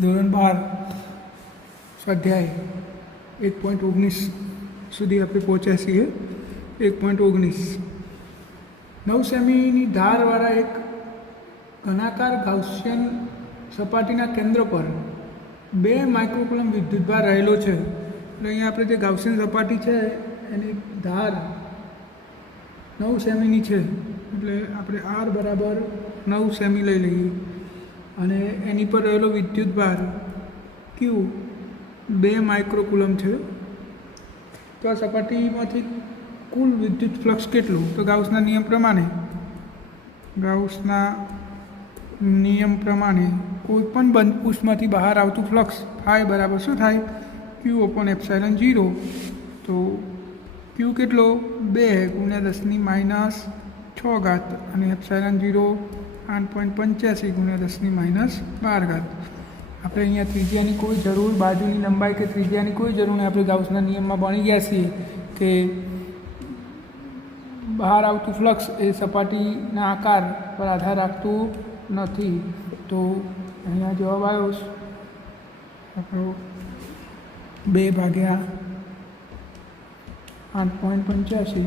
ધોરણ 12 સ્વાધ્યાય 1.19 સુધી આપણે પહોંચ્યા છીએ. 1.19 9 સેમીની ધારવાળા એક ઘનાકાર ગાઉસિયન સપાટીના કેન્દ્ર પર 2 માઇક્રોકુલમ વિદ્યુતભાર રહેલો છે. એટલે અહીંયા આપણે જે ગાઉસિયન સપાટી છે એની ધાર 9 સેમીની છે. એટલે આપણે આર બરાબર 9 સેમી લઈ લઈએ અને એની પર રહેલો વિદ્યુતભાર ક્યુ 2 માઇક્રોકુલમ છે. તો આ સપાટીમાંથી કુલ વિદ્યુત ફ્લક્સ કેટલું? તો ગાઉસના નિયમ પ્રમાણે કોઈ પણ બંધ પૃષ્ઠમાંથી બહાર આવતું ફ્લક્સ ફાઈ બરાબર શું થાય? ક્યુ અપોન એપ્સાઇલન 0. તો ક્યુ કેટલો? 2 ગુણ્યા 10⁻⁶ અને એપ્સાઇલન 0 8.85 ગુણ્યા 10⁻12. આપણે અહીંયા ત્રિજ્યાની કોઈ જરૂર, બાજુની લંબાઈ કે ત્રિજ્યાની કોઈ જરૂર નહીં. આપણે ગાઉસના નિયમમાં ભણી ગયા છીએ કે બહાર આવતું ફ્લક્સ એ સપાટીના આકાર પર આધાર રાખતું નથી. તો અહીંયા જવાબ આવ્યો આપણો 2/8.85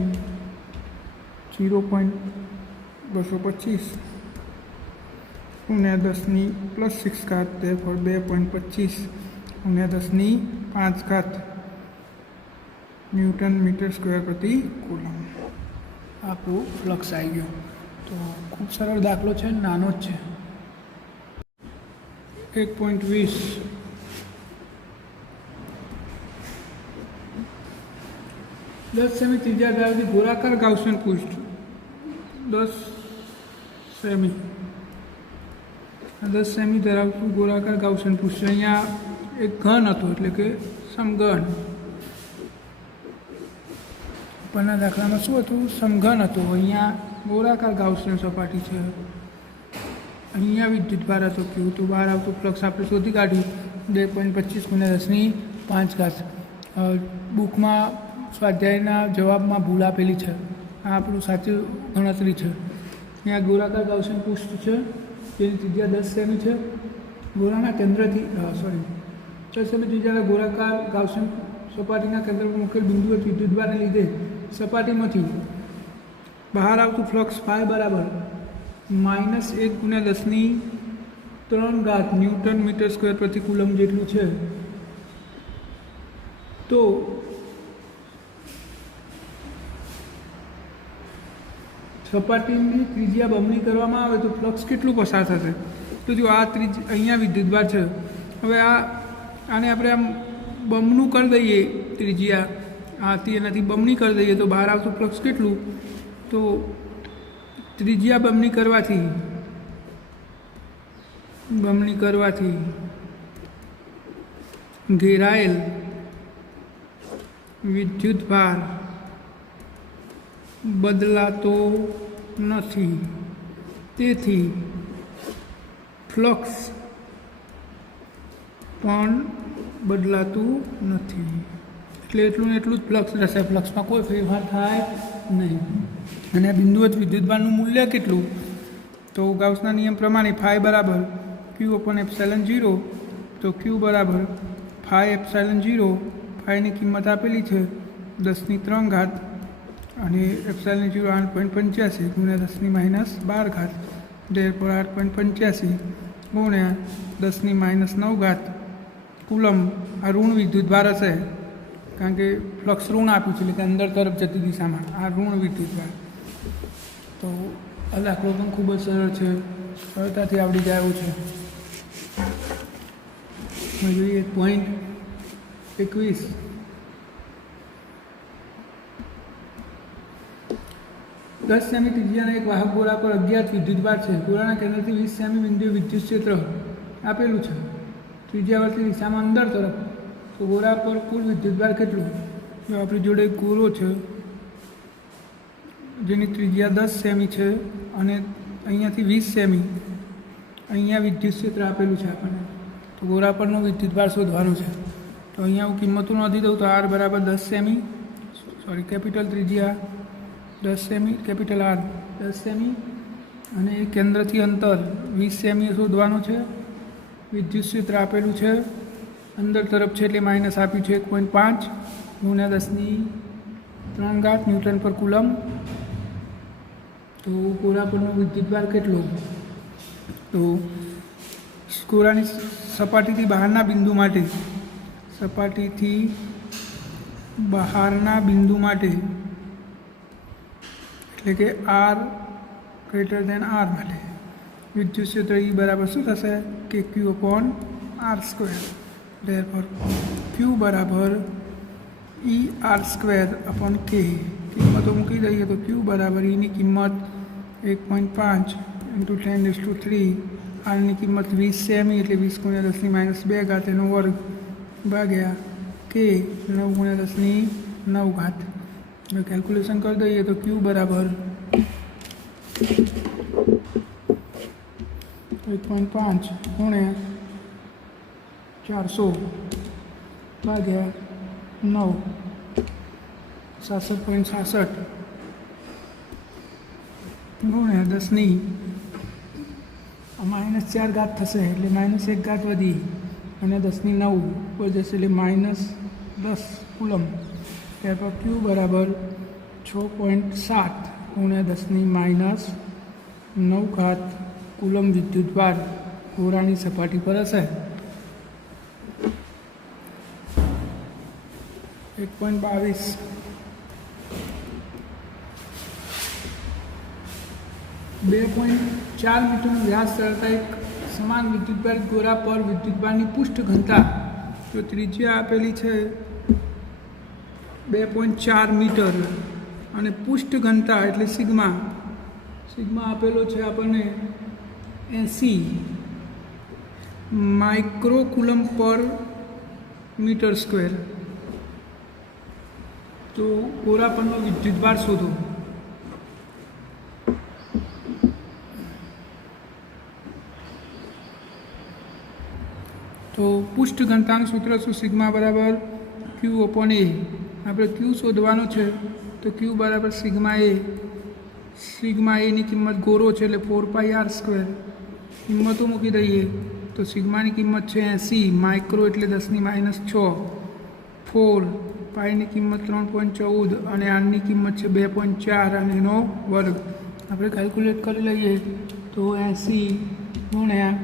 0.225 ગુણ્યા 10⁻+6 therefore 2.25 ગુણ્યા 10⁵ ન્યૂટન મીટર સ્ક્વેર પ્રતિ કુલમ. આપણું ફ્લક્સ આવી ગયો. તો ખૂબ સરળ દાખલો છે, નાનો જ છે. 1.20 10 સેમી ત્રિજ્યા ધરાવતી ગોળાકાર ગાઉસિયન પૃષ્ઠ 10 સેમી ધરાવતું ગોળાકાર ગાઉસિયન પૃષ્ઠ. અહીંયા એક ઘન હતો, એટલે કે સમઘન. ઉપરના દાખલામાં શું હતું? સમઘન હતું. અહીંયા ગોળાકાર ગાઉસિયન સપાટી છે. અહીંયા વિદ્યુતભાર હતો ક્યુ. તો બહાર આવતું ફ્લક્સ આપણે શોધી કાઢ્યું 2.25 ગુણ્યા 10⁵. બુકમાં સ્વાધ્યાયના જવાબમાં ભૂલ આપેલી છે. આ આપણું સાચું ગણતરી છે. અહીંયા ગોળાકાર ગાઉસિયન પૃષ્ઠ છે જેની ત્રિજ્યા 10 સેમી છે. ગોળાના કેન્દ્રથી 10 સેમી ત્રિજ્યાના ગોળાકાર ગાઉસિયન સપાટીના કેન્દ્ર પર મુકેલ બિંદુએ વિદ્યુતભારને લીધે સપાટીમાંથી બહાર આવતું ફ્લક્સ ફાઈ બરાબર -1 ગુણ્યા 10⁻³ ન્યૂટન મીટર સ્ક્વેર પ્રતિ કુલમ જેટલું છે. તો સપાટીની ત્રિજ્યા બમણી કરવામાં આવે તો ફ્લક્સ કેટલું પસાર થશે? તો જો આ અહીંયા વિદ્યુતભાર છે. હવે આને આપણે આમ બમણું કરી દઈએ, ત્રિજ્યા આથી એનાથી બમણી કરી દઈએ તો બહાર આવતું ફ્લક્સ કેટલું? તો ત્રિજ્યા બમણી કરવાથી ઘેરાયેલ વિદ્યુતભાર બદલાતો નથી. તેથી ફ્લક્સ પણ બદલાતું નથી. એટલે એટલું ને એટલું જ ફ્લક્સ રહેશે. ફ્લક્સમાં કોઈ ફેરફાર થાય નહીં. અને આ બિંદુવત વિદ્યુતભારનું મૂલ્ય કેટલું? તો ગાઉસના નિયમ પ્રમાણે ફાઈ બરાબર ક્યુ અપોન એપ્સાઇલન 0. તો ક્યુ બરાબર ફાઈ એપ્સાઇલન 0. ફાઈની કિંમત આપેલી છે 10⁻³ અને એપ્સાઇલન 0 8.85 ગુણ્યા 10⁻12. therefore 8.85 ગુણ્યા 10⁻9 કુલમ. આ ઋણ વિદ્યુતભાર હશે કારણ કે ફ્લક્સ ઋણ આપ્યું છે, એટલે કે અંદર તરફ જતી દિશામાં આ ઋણ વિદ્યુતભાર. તો આ દાખલો પણ ખૂબ જ સરળ છે, સરળતાથી આવડી જાય એવું છે. જોઈએ 1.21 10 સેમી ત્રિજ્યાના એક વાહક ગોળા પર અજ્ઞાત વિદ્યુતભાર છે. ગોળાના કેન્દ્રથી 20 સેમી બિંદુએ વિદ્યુત ક્ષેત્ર આપેલું છે ત્રિજ્યાવર્તી દિશામાં અંદર તરફ. તો ગોળા પર કુલ વિદ્યુતભાર કેટલું? જો આપણી જોડે ગોળો છે જેની ત્રિજ્યા 10 સેમી છે અને અહીંયાથી 20 સેમી અહીંયા વિદ્યુત ક્ષેત્ર આપેલું છે આપણને. તો ગોળા પરનો વિદ્યુતભાર શોધવાનો છે. તો અહીંયા હું કિંમતો નોંધી દઉં. તો આર બરાબર 10 સેમી, કેપિટલ ત્રિજ્યા 10 સેમી, કેપિટલ આર 10 સેમી અને કેન્દ્રથી અંતર 20 સેમી શોધવાનું છે. વિદ્યુત ક્ષેત્ર આપેલું છે અંદર તરફ છે એટલે માઇનસ આપ્યું છે 1.5 ગુણ્યા 10⁻³ ન્યૂટન પર કુલમ. તો ગોળા પરનો વિદ્યુતભાર કેટલો? તો ગોળાની સપાટીથી બહારના બિંદુ માટે એટલે કે R ગ્રેટર દેન R માટે વિદ્યુત ક્ષેત્ર E બરાબર શું થશે કે Q/R². ધેરફોર Q બરાબર ER²/K. કિંમતો મૂકી દઈએ તો Q બરાબર Eની કિંમત 1.5 × 10⁻³ Rની કિંમત 20 સેમી એટલે 20 × 10⁻²² એનો વર્ગ ભાગ્યા K 9 × 10⁹. હવે કેલ્ક્યુલેશન કરી દઈએ તો Q બરાબર 1.5 ગુણ્યા 400 ભાગ્યા 9 67.66 ગુણ્યા 10⁻⁴ થશે એટલે -1 વધી અને 10⁹ ઉપર જશે એટલે -10 કુલમ. ત્યારબાદ Q બરાબર 6.7 ગુણ્યા 10⁻⁹ કુલમ વિદ્યુતભાર ગોળાની સપાટી પર હશે. 1.22 2.4 મીટરનો વ્યાસ ધરાવતા એક સમાન વિદ્યુતભાર ગોળા પર વિદ્યુતભારની પૃષ્ઠ ઘનતા જો ત્રિજ્યા આપેલી છે 2.4 મીટર અને પૃષ્ઠ ઘનતા એટલે સિગ્મા આપેલો છે આપણને 80 માઇક્રોકુલમ પર મીટર સ્ક્વેર. તો ગોળા પરનો વિદ્યુતભાર શોધો. તો પૃષ્ઠ ઘનતાનું સૂત્ર શું? સિગ્મા બરાબર Q/A. આપણે Q શોધવાનું છે તો Q બરાબર સિગ્મા એની કિંમત ગોળો છે એટલે 4πr². કિંમતો મૂકી દઈએ તો સિગ્માની કિંમત છે 80 માઇક્રો એટલે 10⁻⁶ 4 પાઈની કિંમત 3.14 અને આરની કિંમત છે 2.4 અને એનો વર્ગ આપણે કેલ્ક્યુલેટ કરી લઈએ તો 80 ગુણ્યા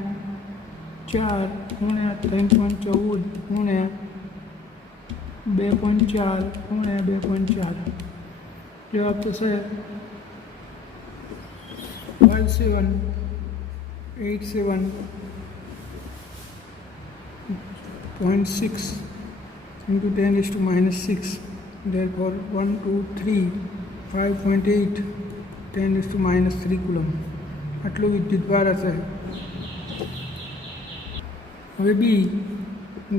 4 ગુણ્યા 3.14 ગુણ્યા 2.4 ગુણ્યા 2.4 જવાબ થશે 5787.6 × 10⁻⁶. Therefore 1 2 3 5.8 10⁻³ કુલમ આટલું વિદ્યુતભાર હશે. હવે બી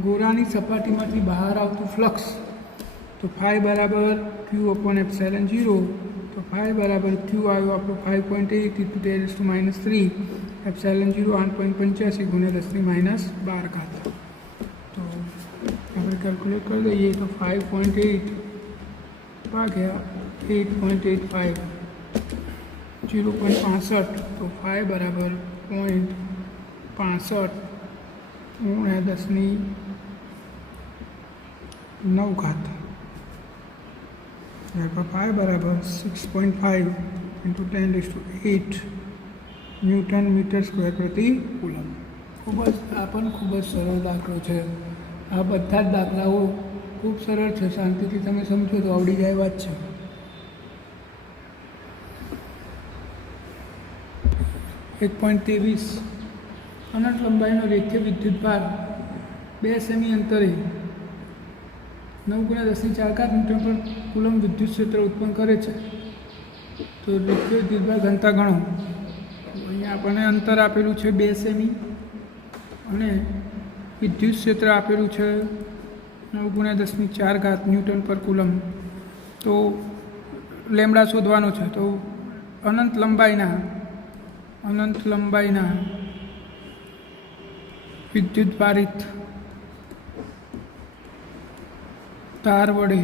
ગોળાની સપાટીમાંથી બહાર આવતું ફ્લક્સ તો ફાઈ બરાબર Q/ε0. તો ફાઈ બરાબર Q આવ્યો આપણો 5.8 × 10⁻³ ε0 8.85 × 10⁻12. તો આપણે કેલ્ક્યુલેટ કરી દઈએ તો 5.8 ભાગ્યા 8.85 0.65. તો ફાઈ બરાબર 0.65 ગુણ્યા 10⁹. ત્યારબાદ ફાઈ બરાબર 6.5 × 10⁸ ન્યૂટન મીટર સ્ક્વેર પ્રતિ કુલમ. ખૂબ જ સરળ દાખલો છે. આ બધા જ દાખલાઓ ખૂબ સરળ છે. શાંતિથી તમે સમજો તો આવડી જાય વાત છે. એક 1.23 અનંત લંબાઈનો રેખીય વિદ્યુતભાર 2 સેમી અંતરે 9 × 10⁴ ન્યૂટન પર કુલમ વિદ્યુત ક્ષેત્ર ઉત્પન્ન કરે છે. તો રેખીય વિદ્યુતભાર ઘનતા ગણો. અહીંયા આપણને અંતર આપેલું છે 2 સેમી અને વિદ્યુત ક્ષેત્ર આપેલું છે 9 × 10⁴ ન્યૂટન પર કુલમ. તો લેમ્ડા શોધવાનો છે. તો અનંત લંબાઈના વિદ્યુતભારિત તાર વડે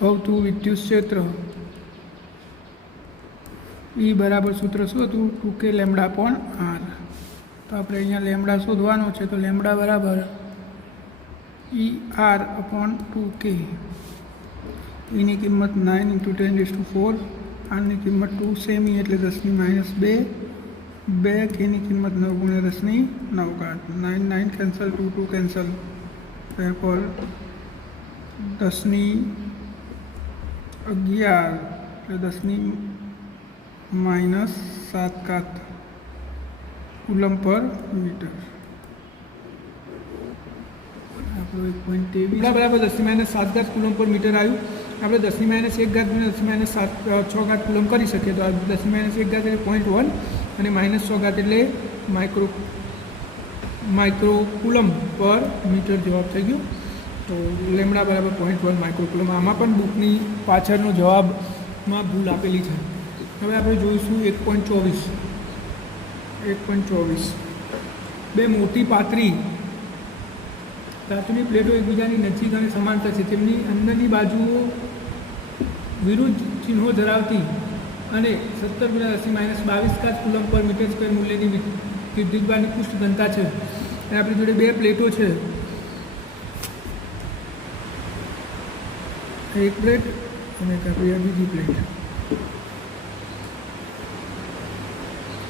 ઉદ્ભવતું વિદ્યુત ક્ષેત્ર E બરાબર સૂત્ર શું હતું? 2K λ/r. તો આપણે અહીંયા લેમડા શોધવાનો છે, તો લેમડા બરાબર ER/2K. એની કિંમત 9 × 10⁴, આરની કિંમત 2 સેમી એટલે 10⁻², 2 Kની કિંમત 9 × 10⁹, 9 9 કેન્સલ, 2 2 કેન્સલ, therefore 10⁻11 એટલે 10⁻7 કુલમ પર મીટર. આપણો 1.23 બરાબર 10⁻7 કુલમ પર મીટર આવ્યું. આપણે 10⁻1 × 10⁻6 કુલમ કરી શકીએ. તો આ 10⁻1 એટલે 0.1 અને -6 એટલે માઇક્રો કુલમ પર મીટર જવાબ થઈ ગયો. તો લેમડા બરાબર 0.1 માઇક્રો કુલમ. આમાં પણ બુકની પાછળનો જવાબમાં ભૂલ આપેલી છે. હવે આપણે જોઈશું 1.24. બે મોટી પાતળી ધાતુની પ્લેટો એકબીજાની નજીક અને સમાંતર છે. તેમની અંદરની બાજુઓ વિરુદ્ધ ચિહ્નો ધરાવતી અને 17 × 10⁻22 કુલમ પર મીટર સ્ક્વેર મૂલ્યની વિદ્યુતભારની પૃષ્ઠ ઘનતા છે. અને આપણી જોડે બે પ્લેટો છે, એક પ્લેટ અને બીજી પ્લેટ.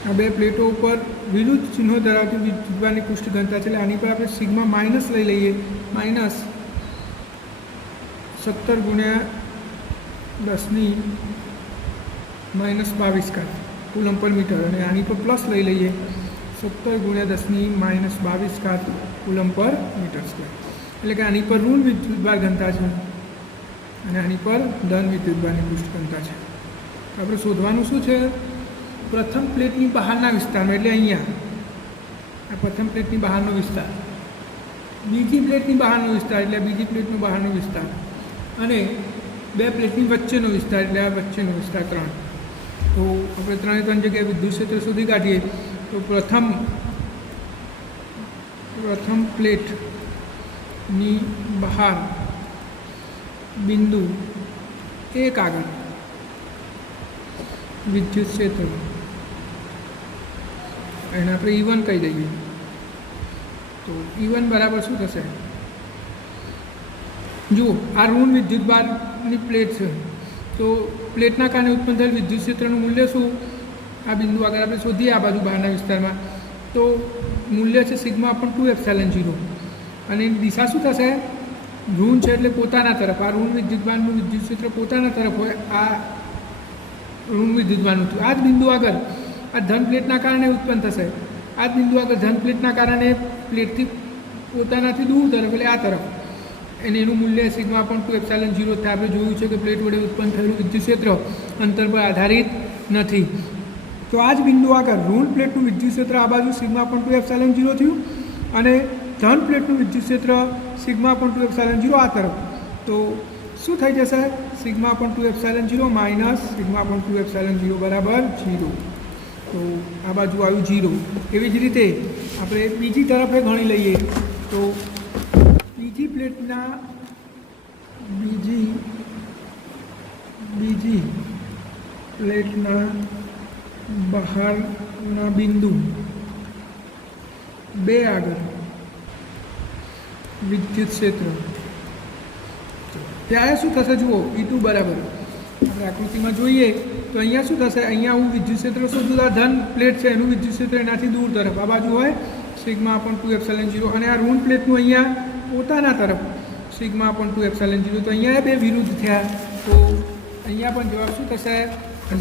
આ બે પ્લેટો ઉપર વિરુદ્ધ ચિહ્નો ધરાવતી વિદ્યુતભારની પૃષ્ઠ ઘનતા છે. એટલે આની પર આપણે સિગ્મા માઇનસ લઈ લઈએ, -17 × 10⁻22 કુલમ પર મીટર. અને આની પર પ્લસ લઈ લઈએ, 17 × 10⁻22 કુલમ પર મીટર સ્ક્વેર. એટલે કે આની પર ઋણ વિદ્યુતભાર ઘનતા છે અને આની પર ધન વિદ્યુતભારની પૃષ્ઠ ઘનતા છે. તો આપણે શોધવાનું શું છે? પ્રથમ પ્લેટની બહારના વિસ્તારમાં, એટલે અહીંયા આ પ્રથમ પ્લેટની બહારનો વિસ્તાર, બીજી પ્લેટની બહારનો વિસ્તાર એટલે બીજી પ્લેટનો બહારનો વિસ્તાર, અને બે પ્લેટની વચ્ચેનો વિસ્તાર એટલે આ વચ્ચેનો વિસ્તાર 3. તો આપણે 3 જગ્યાએ વિદ્યુત ક્ષેત્ર શોધી કાઢીએ. તો પ્રથમ પ્લેટની બહાર બિંદુ 1 આગળ વિદ્યુત ક્ષેત્ર એને આપણે E1 કહી દઈએ. તો E1 બરાબર શું થશે? જુઓ, આ ઋણ વિદ્યુતભારની પ્લેટ છે. તો પ્લેટના કારણે ઉત્પન્ન થયેલ વિદ્યુત ક્ષેત્રનું મૂલ્ય શું? આ બિંદુ આગળ આપણે શોધીએ આ બાજુ બહારના વિસ્તારમાં. તો મૂલ્ય છે σ/2ε0. અને દિશા શું થશે? ઋણ છે એટલે પોતાના તરફ. આ ઋણ વિદ્યુતભારનું વિદ્યુત ક્ષેત્ર પોતાના તરફ હોય. આ ઋણ વિદ્યુતભારનું થયું. આ જ બિંદુ આગળ આ ધન પ્લેટના કારણે ઉત્પન્ન થશે. આ જ બિંદુ આગળ ધન પ્લેટના કારણે પ્લેટથી પોતાનાથી દૂર તરફ એટલે આ તરફ, અને એનું મૂલ્ય σ/2ε0 થાય. આપણે જોયું છે કે પ્લેટ વડે ઉત્પન્ન થયેલું વિદ્યુત ક્ષેત્ર અંતર પર આધારિત નથી. તો આ જ બિંદુ આગળ ઋણ પ્લેટનું વિદ્યુત ક્ષેત્ર આ બાજુ σ/2ε0 થયું અને ધન પ્લેટનું વિદ્યુત ક્ષેત્ર σ/2ε0 આ તરફ. તો શું થઈ જશે? σ/2ε0 - σ/2ε0 બરાબર 0. તો આ બાજુ આવ્યું 0. એવી જ રીતે આપણે બીજી તરફે ગણી લઈએ. તો બીજી પ્લેટના બહારના બિંદુ 2 આગળ વિદ્યુત ક્ષેત્ર. ત્યારે શું થશે? જુઓ, E2 બરાબર આપણે આકૃતિમાં જોઈએ તો અહીંયા શું થશે? અહીંયા હું વિદ્યુત ક્ષેત્ર શોધું. આ ધન પ્લેટ છે એનું વિદ્યુત ક્ષેત્ર એનાથી દૂર તરફ આ બાજુ હોય σ/2ε0, અને આ ઋણ પ્લેટનું અહીંયા પોતાના તરફ σ/2ε0. તો અહીંયા બે વિરુદ્ધ થયા. તો અહીંયા પણ જવાબ શું થશે?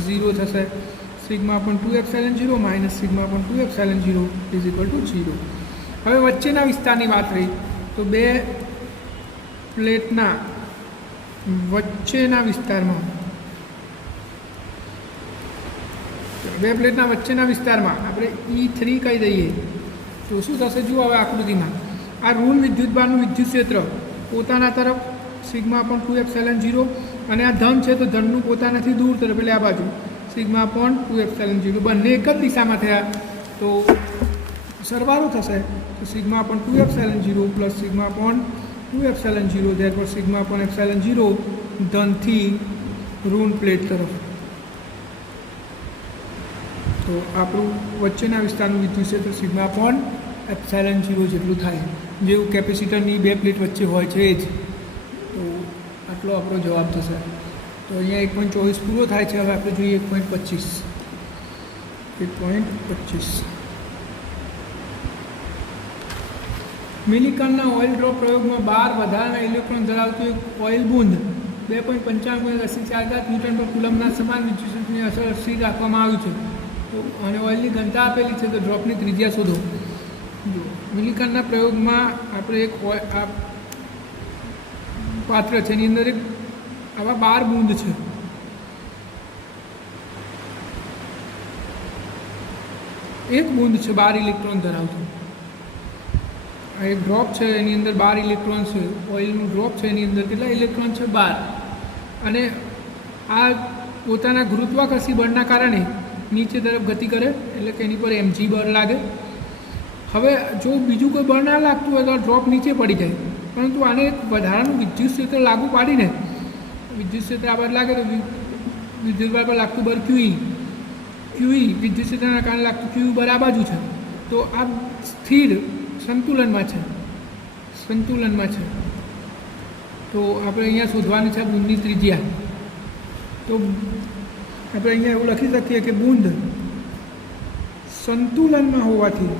0 થશે. σ/2ε0 - σ/2ε0 = 0. હવે વચ્ચેના વિસ્તારની વાત રહી. તો બે પ્લેટના વચ્ચેના વિસ્તારમાં આપણે E3 કહી દઈએ. તો શું થશે? જુઓ હવે આકૃતિમાં આ ઋણ વિદ્યુતભારનું વિદ્યુત ક્ષેત્ર પોતાના તરફ σ/2ε0, અને આ ધન છે તો ધનનું પોતાનાથી દૂર તરફ એટલે આ બાજુ σ/2ε0. બંને એક જ દિશામાં થયા. તો સરવાળો થશે. તો σ/2ε0 + σ/2ε0, therefore σ/ε0 ધનથી ઋણ પ્લેટ તરફ. તો આપણું વચ્ચેના વિસ્તારનું વિદ્યુત ક્ષેત્ર સિગ્મા અપોન એપ્સિલોન 0 જેટલું થાય, જેવું કેપેસિટરની બે પ્લેટ વચ્ચે હોય છે એ જ. તો આટલો આપણો જવાબ થશે. તો અહીંયા 1.24 પૂરો થાય છે. હવે આપણે જોઈએ 1.25. મિલિકનના ઓઇલ ડ્રોપ પ્રયોગમાં 12 વધારાના ઇલેક્ટ્રોન ધરાવતું એક ઓઇલ બૂંદ 2.55 × 10⁴ ન્યૂટન પર કુલમના સમાન વિદ્યુતક્ષેત્રની અસર સ્થિર રાખવામાં આવ્યું છે. તો અને ઓઇલની ઘનતા આપેલી છે, તો ડ્રોપની ત્રિજ્યા શોધો. મિલિકનના પ્રયોગમાં આપણે એક આ પાત્ર છે, એની અંદર એક આવા 12 બૂંદ છે. એક બૂંદ છે 12 ઇલેક્ટ્રોન ધરાવતું. આ એક ડ્રોપ છે, એની અંદર 12 ઇલેક્ટ્રોન છે. ઓઇલનું ડ્રોપ છે, એની અંદર કેટલા ઇલેક્ટ્રોન છે? 12. અને આ પોતાના ગુરુત્વાકર્ષી બળના કારણે નીચે તરફ ગતિ કરે, એટલે કે એની પર mg બળ લાગે. હવે જો બીજું કોઈ બળ ના લાગતું હોય તો આ ડ્રોપ નીચે પડી જાય, પરંતુ આને એક વધારાનું વિદ્યુત ક્ષેત્ર લાગુ પાડીને વિદ્યુત ક્ષેત્ર આ બાજુ લાગે તો વિદ્યુત બળ પર લાગતું બળ QE વિદ્યુત ક્ષેત્રના કારણે લાગતું QE બળ આ બાજુ છે. તો આ સ્થિર સંતુલનમાં છે. તો આપણે અહીંયા શોધવાની છે બૂંદની ત્રિજ્યા. તો આપણે અહીંયા એવું લખી શકીએ કે બૂંદ સંતુલનમાં હોવાથી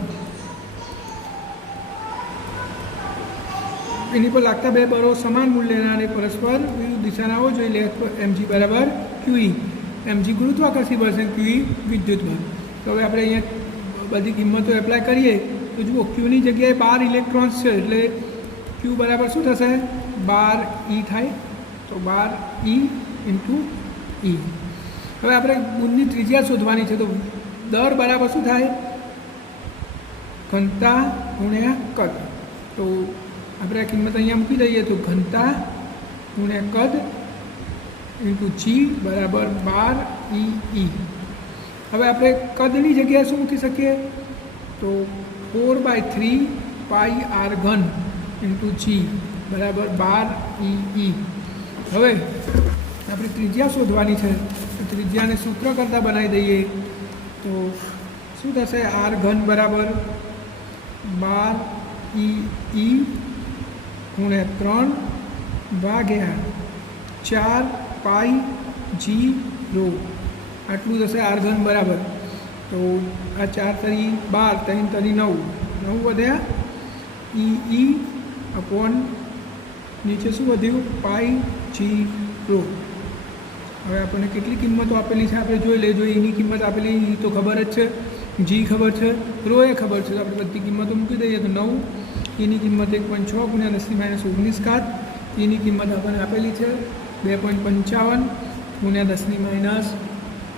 એની પર લાગતા બે બળો સમાન મૂલ્યના અને પરસ્પર વિરુદ્ધ દિશાના હોવો જોઈએ. mg બરાબર QE. mg ગુરુત્વાકર્ષી બળ છે, QE વિદ્યુત બળ. તો હવે આપણે અહીંયા બધી કિંમતો એપ્લાય કરીએ તો જુઓ, ક્યુની જગ્યાએ 12 ઇલેક્ટ્રોન્સ છે, એટલે ક્યુ બરાબર શું થશે? 12E થાય. તો 12E × E. હવે આપણે બૂંદની ત્રિજ્યા શોધવાની છે. તો દર બરાબર શું થાય? ઘનતા ગુણ્યા કદ. તો આપણે આ કિંમત અહીંયા મૂકી દઈએ તો ઘનતા ગુણ્યા કદ × G બરાબર 12E. હવે આપણે કદની જગ્યાએ શું મૂકી શકીએ? તો 4/3 πr³ × G બરાબર 12E. હવે આપણે ત્રિજ્યા શોધવાની છે. ત્રિજ્યાને સૂત્ર કરતાં બનાવી દઈએ તો શું થશે? r³ બરાબર 12E × 3/4 πg⍴. આટલું થશે r³ બરાબર. તો આ 4 તરી 12, 3 તરી 9 વધ્યા E અપોન નીચે શું વધ્યું? πg⍴. હવે આપણને કેટલી કિંમતો આપેલી છે આપણે જોઈ લે. જો એની કિંમત આપેલી તો ખબર જ છે, જી ખબર છે, ρ એ ખબર છે. તો આપણે બધી કિંમતો મૂકી દઈએ તો 9. એની કિંમત 1.6 × 10⁻19. એની કિંમત આપણને આપેલી છે 2.55 ×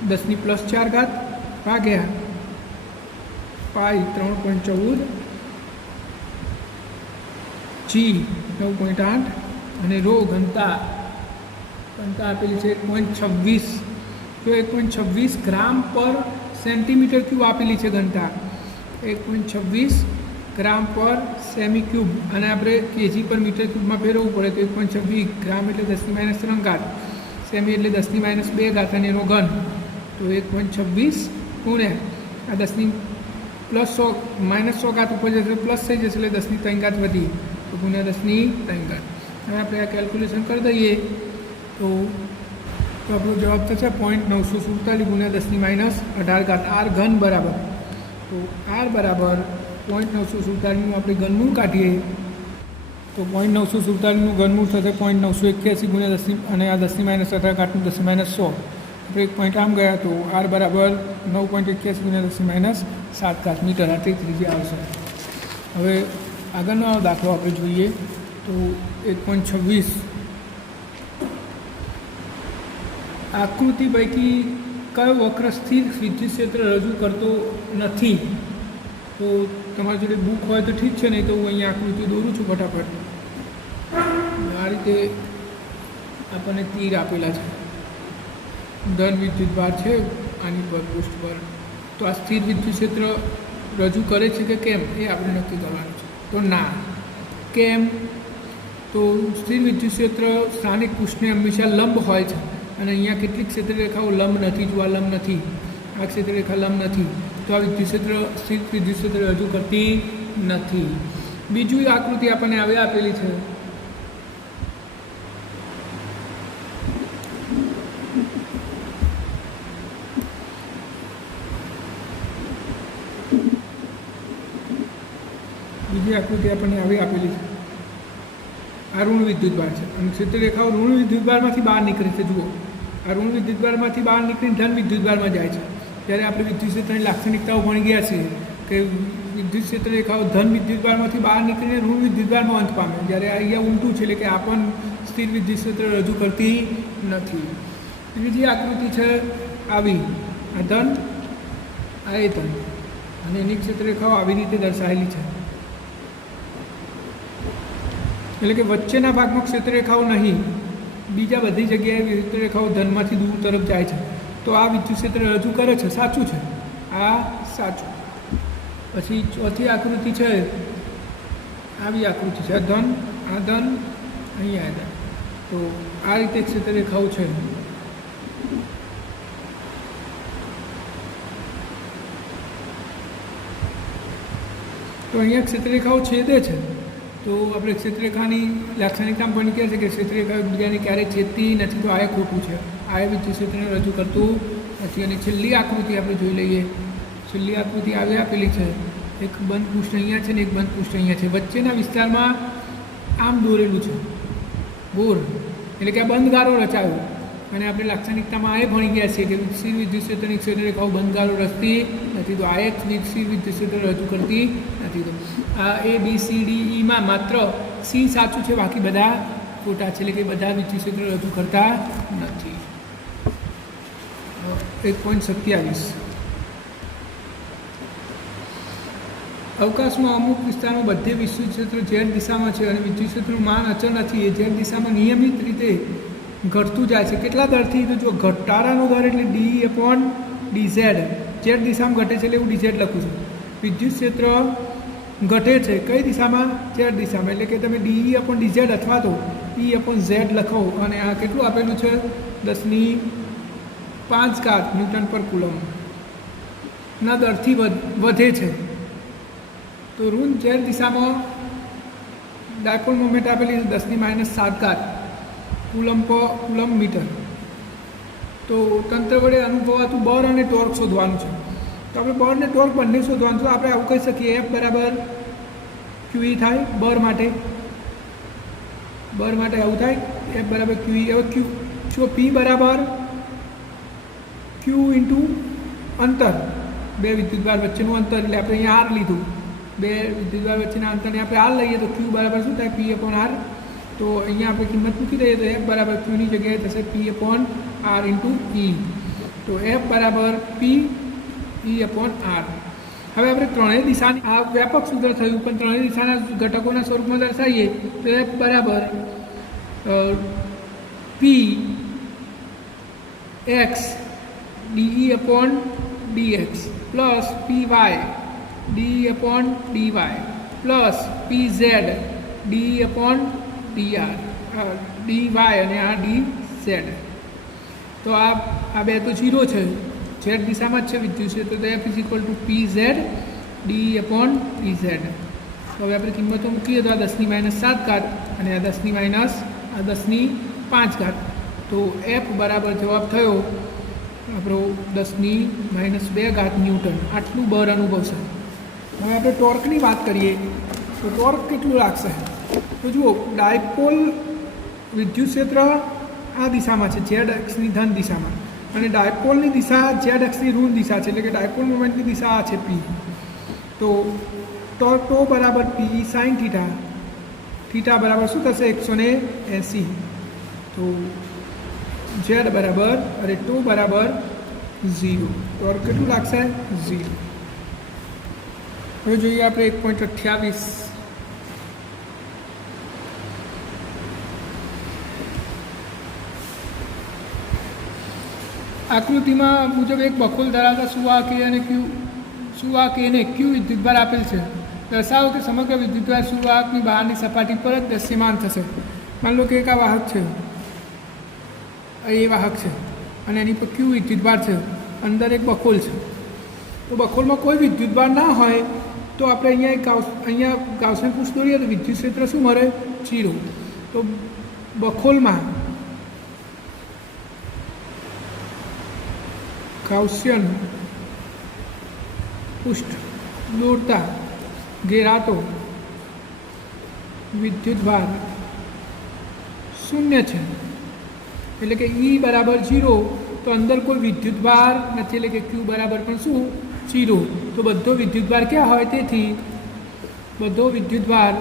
10⁻+4 ભાગ્યા π 3.14 G 9.8 અને ρ ઘનતા આપેલી છે 1.26. તો 1.26 ગ્રામ પર સેન્ટીમીટર ક્યુબ આપેલી છે ઘનતા. 1.26 ગ્રામ પર સેમી ક્યુબ, અને આપણે કેજી પર મીટર ક્યુબમાં ફેરવવું પડે. તો 1.26 ગ્રામ એટલે 10⁻3, સેમી એટલે 10⁻2, અને એનો ઘન. તો 1.26 ગુણ્યા આ 10⁻100 ઉપર જશે, પ્લસ થઈ જશે એટલે 10⁻3 વધી, તો ગુણ્યા 10⁻3. હવે આપણે આ કેલ્ક્યુલેશન કરી દઈએ તો આપણો જવાબ થશે 0.947 ગુણ્યા 10⁻18. r³ બરાબર. તો r બરાબર 0.947નું આપણે ઘનમૂળ કાઢીએ તો 0.947નું ઘનમૂળ થશે 0.981 ગુણ્યા 10 અને આ 10⁻18 નું 10⁻100. આપણે 1 પોઈન્ટ આમ ગયા તો r બરાબર 9.81 ગુણ્યા 10⁻7 મીટર. આ ત્રિજ્યા આવશે. હવે આગળનો દાખલો આપણે જોઈએ તો 1.26. આકૃતિ પૈકી કયો વક્ર સ્થિર વિદ્યુત ક્ષેત્ર રજૂ કરતો નથી? તો તમારી જોડે બુક હોય તો ઠીક છે, નહીં તો હું અહીંયા આકૃતિ દોરું છું ફટાફટ. આ રીતે આપણને તીર આપેલા છે, ધન વિદ્યુત ભાર છે આની પર પૃષ્ઠ પર. તો આ સ્થિર વિદ્યુત ક્ષેત્ર રજૂ કરે છે કે કેમ એ આપણે નક્કી કરવાનું છે. તો ના. કેમ? તો સ્થિર વિદ્યુત ક્ષેત્ર સ્થાનિક પૃષ્ઠને હંમેશા લંબ હોય છે, અને અહીંયા કેટલીક ક્ષેત્ર રેખાઓ લંબ નથી. જો આ લંબ નથી, આ ક્ષેત્રરેખા લંબ નથી, તો આ વિદ્યુત ક્ષેત્ર સ્થિર વિદ્યુત ક્ષેત્ર રજૂ કરતી નથી. બીજી આકૃતિ આપણને હવે આપેલી છે. બીજી આકૃતિ આપણને આવી આપેલી છે. આ ઋણ વિદ્યુતભાર છે અને ક્ષેત્રરેખાઓ ઋણ વિદ્યુતભારમાંથી બહાર નીકળે છે. જુઓ, આ ઋણ વિદ્યુતભારમાંથી બહાર નીકળીને ધન વિદ્યુતભારમાં જાય છે. ત્યારે આપણે વિદ્યુત ક્ષેત્રની લાક્ષણિકતાઓ ભણી ગયા છીએ કે વિદ્યુત ક્ષેત્રરેખાઓ ધન વિદ્યુતભારમાંથી બહાર નીકળીને ઋણ વિદ્યુતભારમાં અંત પામે. જ્યારે અહીંયા ઊલટું છે, એટલે કે આ પણ સ્થિર વિદ્યુત ક્ષેત્ર રજૂ કરતી નથી. બીજી આકૃતિ છે આવી, આ ધન, આ એ ધન, અને એની ક્ષેત્રરેખાઓ આવી રીતે દર્શાવેલી છે. એટલે કે વચ્ચેના ભાગમાં ક્ષેત્રરેખાઓ નહીં, બીજા બધી જગ્યાએ ક્ષેત્રરેખાઓ ધનમાંથી દૂર તરફ જાય છે. તો આ વિદ્યુત ક્ષેત્ર રજૂ કરે છે, સાચું છે, આ સાચું. પછી ચોથી આકૃતિ છે આવી આકૃતિ છે, આ ધન, અહીંયા ધન. તો આ રીતે ક્ષેત્રરેખાઓ છે. તો અહીંયા ક્ષેત્રરેખાઓ છેદે છે. તો આપણે ક્ષેત્રરેખાની લાક્ષણિકતા પણ કહે છે કે ક્ષેત્રરેખા એકબીજાને ક્યારેય છેદતી નથી. તો આ ખોટું છે, આ વિદ્યુત ક્ષેત્રને રજૂ કરતું નથી. અને છેલ્લી આકૃતિ આપણે જોઈ લઈએ. છેલ્લી આકૃતિ આવી આપેલી છે. એક બંધ પૃષ્ઠ અહીંયા છે ને એક બંધ પૃષ્ઠ અહીંયા છે. વચ્ચેના વિસ્તારમાં આમ દોરેલું છે ગોળ, એટલે કે આ બંધ ગારો રચાયો. અને આપણે લાક્ષણિકતામાં આ ભણી ગયા છીએ કે સ્થિર વિદ્યુત ક્ષેત્રની ક્ષેત્રરેખાઓ બંધ ગારો રચતી નથી. તો આ એક સ્થિર વિદ્યુત ક્ષેત્ર રજૂ કરતી નથી. તો આ ABCDEમાં માત્ર સી સાચું છે, બાકી બધા ખોટા છે, એટલે કે બધા વિદ્યુત ક્ષેત્ર રજૂ કરતા નથી. 1.27 અવકાશમાં અમુક વિસ્તારમાં બધે વિદ્યુત ક્ષેત્ર ઝેડ દિશામાં છે અને વિદ્યુત ક્ષેત્રનું માન અચળ નથી. એ ઝેડ દિશામાં નિયમિત રીતે ઘટતું જાય છે. કેટલા દરથી? તો જો ઘટાડાનો દર એટલે D/dz, ઝેડ દિશામાં ઘટે છે એટલે હું dz લખું છું. વિદ્યુત ક્ષેત્ર ઘટે છે કઈ દિશામાં? ઝેડ દિશામાં. એટલે કે તમે DE/dz અથવા તો E/z લખો. અને આ કેટલું આપેલું છે? 10⁵ ન્યૂટન પર કુલમ ના દરથી વધે છે. તો ઋણ ઝેડ દિશામાં ડાયપોલ મોમેન્ટ આપેલી છે 10⁻⁷ કુલમ મીટર. તો તંત્ર વડે અનુભવાતું બળ અને ટોર્ક શોધવાનું છે. તો આપણે બળ અને ટોર્ક બંને શોધવાનું છે. આપણે આવું કહી શકીએ F બરાબર QE થાય બળ માટે આવું થાય F બરાબર QE. હવે જો P બરાબર Q ઇન્ટુ અંતર, બે વિદ્યુતભાર વચ્ચેનું અંતર, એટલે આપણે અહીંયા R લીધું. બે વિદ્યુતભાર વચ્ચેના અંતરને આપણે R લઈએ તો Q બરાબર શું થાય? P/R. તો અહીંયા આપણે કિંમત મૂકી દઈએ તો F બરાબર Qની જગ્યાએ થશે P/R ઇન્ટુ E. તો F બરાબર P/R. હવે આપણે ત્રણેય દિશાની આ વ્યાપક સૂત્ર થયું, પણ ત્રણેય દિશાના ઘટકોના સ્વરૂપમાં દર્શાવીએ તો F બરાબર Px DE/dx plus Py DE/dy plus Pz DE/dr dy અને આ dz. તો આ બે તો 0 છે, ઝેડ દિશામાં જ છે વિદ્યુત ક્ષેત્ર. તો F = PZ DE/dz. તો હવે આપણે કિંમતો મૂકીએ તો આ 10⁻⁷ અને આ 10⁻⁵. તો F બરાબર જવાબ થયો આપણો 10⁻² ન્યૂટન. આટલું બળ અનુભવશે. હવે આપણે ટોર્કની વાત કરીએ તો ટોર્ક કેટલું લાગશે? તો જુઓ, ડાયપોલ વિદ્યુત ક્ષેત્ર આ દિશામાં છે, ઝેડ અક્ષની ધન દિશામાં, અને ડાયપોલની દિશા ઝેડ અક્ષની ઋણ દિશા છે. એટલે કે ડાયપોલ મોમેન્ટની દિશા આ છે P. તો ટો બરાબર P sin થીટા બરાબર શું થશે? 180. તો ઝેડ બરાબર ટો બરાબર 0. ટોર્ક કેટલું લાગશે? 0. હવે જોઈએ આપણે 1.28. આકૃતિમાં મુજબ એક બખોલ ધરાવતા સુવાહકી અને Q વિદ્યુતભાર આપેલ છે. દર્શાવો કે સમગ્ર વિદ્યુતભાર સુવાહકની બહારની સપાટી પર જ દૃશ્યમાન થશે. માની લો કે એક આ વાહક છે, એ વાહક છે અને એની પર Q વિદ્યુતભાર છે. અંદર એક બખોલ છે, તો બખોલમાં કોઈ વિદ્યુતભાર ના હોય તો આપણે અહીંયા ગાઉસિયન પૃષ્ઠ દોરીએ તો વિદ્યુત ક્ષેત્ર શું મળે? 0. તો બખોલમાં ગાઉસિયન પૃષ્ઠ દોરતા ઘેરાતો વિદ્યુતભાર 0 છે, એટલે કે E બરાબર 0, તો અંદર કોઈ વિદ્યુતભાર નથી, એટલે કે Q બરાબર પણ શું? 0. તો બધો વિદ્યુતભાર ક્યાં હોય? તેથી બધો વિદ્યુતભાર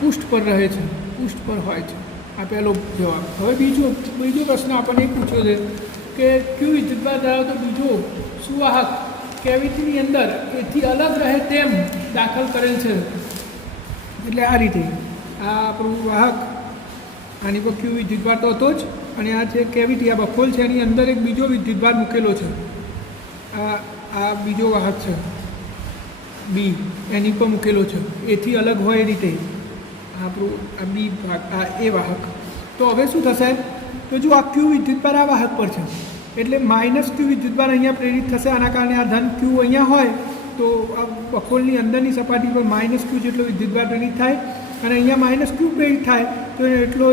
પૃષ્ઠ પર રહે છે, પૃષ્ઠ પર હોય છે. આ પહેલો જવાબ. હવે બીજો પ્રશ્ન આપણને એ પૂછ્યો છે કે Q વિદ્યુતભાર ધરાવતો બીજો સુવાહક કેવિટીની અંદર એથી અલગ રહે તેમ દાખલ કરેલ છે. એટલે આ રીતે આ આપણું વાહક, આની પર Q વિદ્યુતભાર તો હતો જ, અને આ છે કેવિટી, આ બખોલ છે, એની અંદર એક બીજો વિદ્યુતભાર મૂકેલો છે. આ બીજો વાહક છે બી, એની પર મૂકેલો છે, એથી અલગ હોય એ રીતે આપણું આ બી ભાગ, આ એ વાહક. તો હવે શું થશે? તો જો આ Q વિદ્યુતભાર આ વાહક પર છે, એટલે માઇનસ Q વિદ્યુતભાર અહીંયા પ્રેરિત થશે. આના કારણે આ ધન Q અહીંયા હોય તો આ બખોલની અંદરની સપાટી પર માઇનસ Q જેટલો વિદ્યુતભાર પ્રેરિત થાય, અને અહીંયા માઇનસ Q પ્રેરિત થાય તો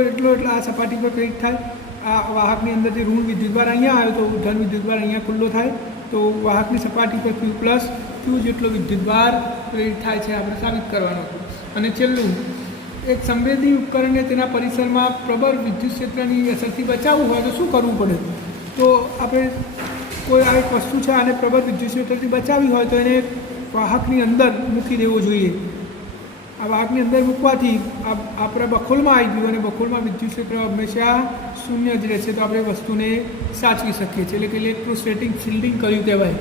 એટલો આ સપાટી પર પ્રેરિત થાય. આ વાહકની અંદરથી ઋણ વિદ્યુતભાર અહીંયા આવ્યો તો ધન વિદ્યુતભાર અહીંયા ખુલ્લો થાય, તો વાહકની સપાટી પર Q પ્લસ Q જેટલો વિદ્યુતભાર પ્રેરિત થાય છે, આપણે સાબિત કરવાનું હતું. અને છેલ્લું, એક સંવેદી ઉપકરણને તેના પરિસરમાં પ્રબળ વિદ્યુત ક્ષેત્રની અસરથી બચાવવું હોય તો શું કરવું પડે? તો આપણે કોઈ આ એક વસ્તુ છે, આને પ્રબળ વિદ્યુત ક્ષેત્રથી બચાવવી હોય તો એને વાહકની અંદર મૂકી દેવો જોઈએ. આ વાહકની અંદર મૂકવાથી આપણે બખોલમાં આવી ગયું, અને બખોલમાં વિદ્યુત ક્ષેત્ર હંમેશા 0 જ રહેશે, તો આપણે વસ્તુને સાચવી શકીએ છીએ. એટલે કે ઇલેક્ટ્રોસ્ટેટિક શિલ્ડિંગ કર્યું કહેવાય.